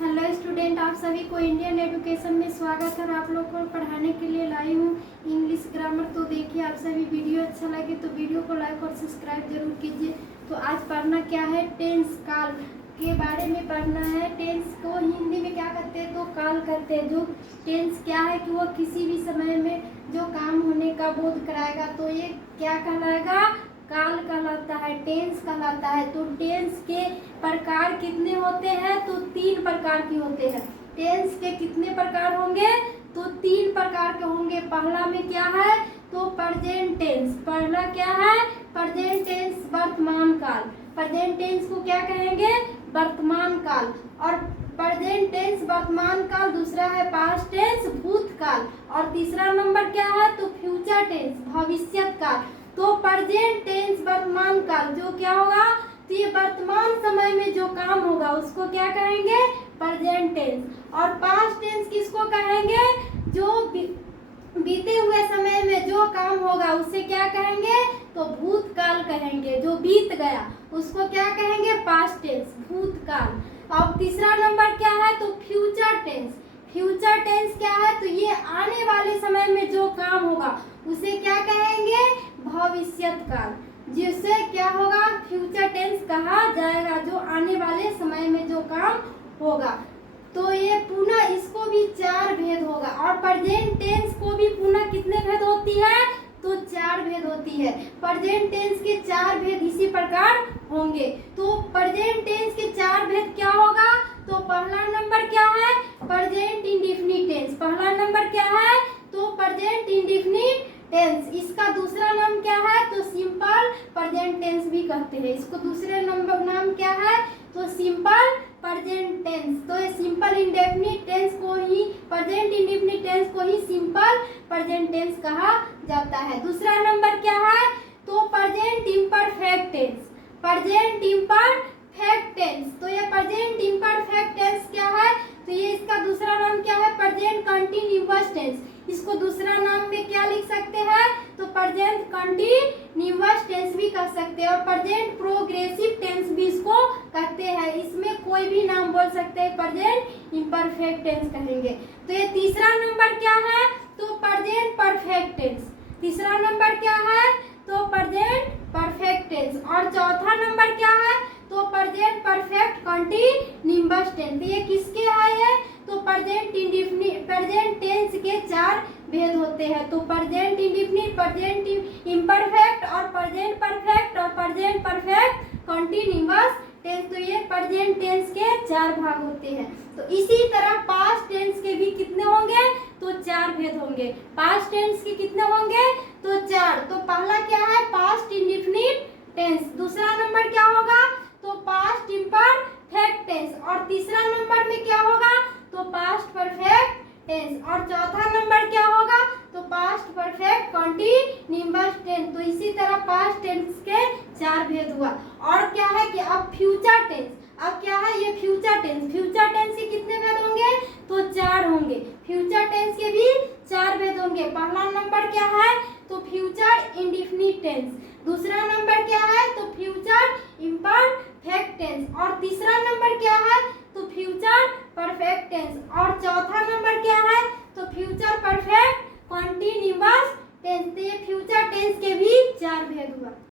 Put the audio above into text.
Hello student, आप सभी को इंडियन एजुकेशन में स्वागत है और आप लोग को पढ़ाने के लिए लाई हूँ इंग्लिश ग्रामर। तो देखिए, आप सभी वीडियो अच्छा लगे तो वीडियो को लाइक और सब्सक्राइब जरूर कीजिए। तो आज पढ़ना क्या है, टेंस काल के बारे में पढ़ना है। टेंस को हिंदी में क्या कहते हैं, तो काल कहते हैं। जो टेंस क्या है कि वो किसी भी समय में जो काम होने का बोध कराएगा, तो ये क्या कहलाएगा, काल कहलाता है, टेंस कहलाता है। तो टेंस के प्रकार कितने होते हैं, तो 3 प्रकार के होते हैं। टेंस के कितने प्रकार होंगे, तो 3 प्रकार के होंगे। पहला में क्या है, तो प्रेजेंट टेंस। पहला क्या है, प्रेजेंट टेंस, वर्तमान काल। प्रेजेंट टेंस को क्या कहेंगे, वर्तमान काल। और प्रेजेंट टेंस वर्तमान काल। दूसरा है पास्ट टेंस, भूतकाल। और तीसरा नंबर क्या है, तो फ्यूचर टेंस, भविष्यत काल। तो प्रेजेंट टेंस वर्तमान काल जो क्या होगा, तो ये वर्तमान समय में जो काम होगा उसको क्या कहेंगे, प्रेजेंट टेंस। और पास्ट टेंस किसको कहेंगे, जो बीते हुए समय में जो काम होगा उसे क्या कहेंगे, तो भूतकाल कहेंगे। जो बीत गया उसको क्या कहेंगे, पास्ट टेंस, भूतकाल। अब तीसरा नंबर क्या है, तो फ्यूचर टेंस। फ्यूचर टेंस क्या है, तो ये आने वाले समय में जो काम होगा उसे क्या कहेंगे, भविष्यत काल। जिससे क्या होगा, फ्यूचर टेंस कहा जाएगा, जो आने वाले समय में जो काम होगा। तो ये पुनः इसको भी 4 भेद होगा। और प्रेजेंट टेंस को भी पुनः कितने भेद होती है, तो 4 भेद होती है। प्रेजेंट टेंस के 4 भेद इसी प्रकार होंगे। तो प्रेजेंट टेंस के 4 भेद क्या होगा, तो पहला नंबर क्या है, प्रेजेंट इंडेफिनिट टेंस। पहला नंबर क्या है, तो प्रेजेंट इंडेफिनिट टेंस। इसका दूसरा नाम क्या है, तो सिंपल प्रेजेंट टेंस भी कहते हैं। इसको दूसरे नंबर नाम क्या है, तो सिंपल प्रेजेंट टेंस। तो ये सिंपल इंडेफिनिट टेंस को ही, प्रेजेंट इंडेफिनिट टेंस को ही सिंपल प्रेजेंट टेंस कहा जाता है। दूसरा नंबर क्या है, तो present imperfect tense. Present imperfect tense. तो ये प्रेजेंट इम्परफेक्ट टेंस क्या है, तो ये इसका दूसरा नाम क्या है, प्रेजेंट कंटीन्यूअस टेंस। इसको दूसरा नाम में क्या लिख सकते हैं, तो प्रेजेंट कंटीन्यूअस टेंस भी कह सकते हैं। और प्रेजेंट प्रोग्रेसिव टेंस भी इसको कहते हैं। इसमें कोई भी नाम बोल सकते हैं, प्रेजेंट इम्परफेक्ट टेंस कहेंगे। तो ये तीसरा नंबर क्या है, तो प्रेजेंट परफेक्ट टेंस। तीसरा नंबर क्या है, तो प्रेजेंट परफेक्ट टेंस। और चौथा नंबर क्या है, तो प्रेजेंट परफेक्ट कंटीन्यूअस टेंस। ये किसके है, ये तो प्रेजेंट इंडेफिनिट, प्रेजेंट टेंस के 4 भेद होते हैं। तो प्रेजेंट इंडेफिनिट, प्रेजेंट इम्परफेक्ट और प्रेजेंट परफेक्ट और प्रेजेंट परफेक्ट कंटीन्यूअस टेंस। तो ये प्रेजेंट टेंस के 4 भाग होते हैं। तो इसी तरह पास्ट टेंस के भी कितने होंगे, तो 4 भेद होंगे। पास्ट टेंस के कितने होंगे, तो 4। तो पहला क्या है, पास्ट इंडेफिनिट टेंस। दूसरा नंबर क्या होगा, तो पास्ट इम्परफेक्ट टेंस। और तीसरा नंबर में क्या होगा, तो पास्ट परफेक्ट टेंस। और चौथा नंबर क्या होगा, तो पास्ट परफेक्ट कंटीन्यूअस टेंस। तो इसी तरह पास्ट टेंस के 4 भेद हुआ। और क्या है कि अब फ्यूचर टेंस। अब क्या है, ये फ्यूचर टेंस। फ्यूचर टेंस के कितने भेद होंगे, तो 4 होंगे। फ्यूचर टेंस के भी 4 भेद होंगे। पहला नंबर क्या है, तो फ्यूचर इंडेफिनिट टेंस। दूसरा नंबर क्या है, तो